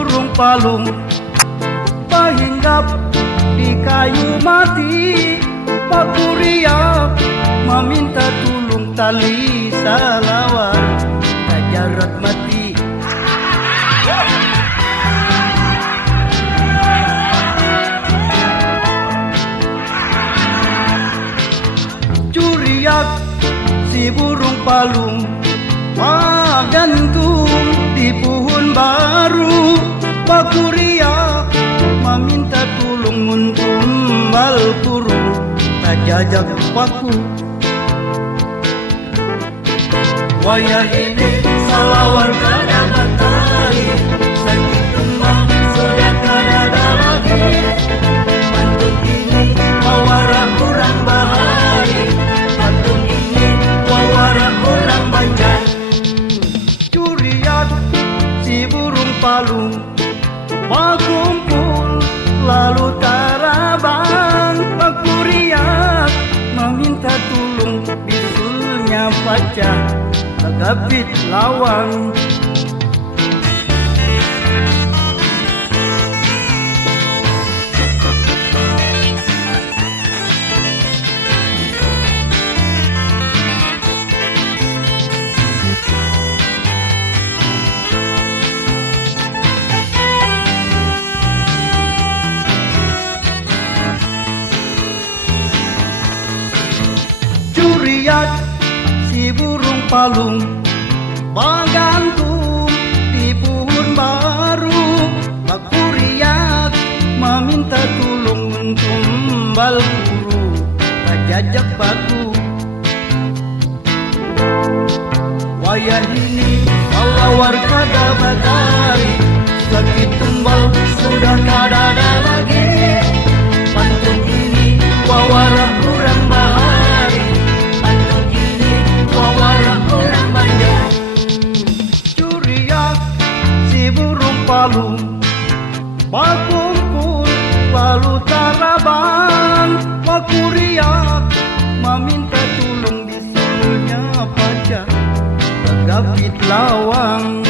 burung palung pahinggap di kayu mati. Pak Kuriak meminta tulung tali salawar kajarat mati. Curiak si burung palung gantung di pohon baru. Pak Kuriak meminta tulung muntum bal kurung tak jajak paku. Wayah ini salawar kada matahari, sakit tumbang sudah kada lagi. Pantun ini wawara kurang bahari, pantun ini wawara kurang banjar. Curiak si burung palung berkumpul lalu tarabang. Pak Kuriak meminta tulung bisulnya pecah agapit lawang. Curiak si burung palung bergantung di pohon baru. Pak Kuriak meminta tulung untuk bal buru tak jajak baku. Wayah ini salawar kada matahari, sakit tumbal sudah kada ada lagi. Pantun ini wawara kurang bahari, pantun ini wawara kurang banyak. Curiak si burung palung berkumpul lalu tarabang. Pak Kuriak meminta tulung bisulnya pecah agapit lawang.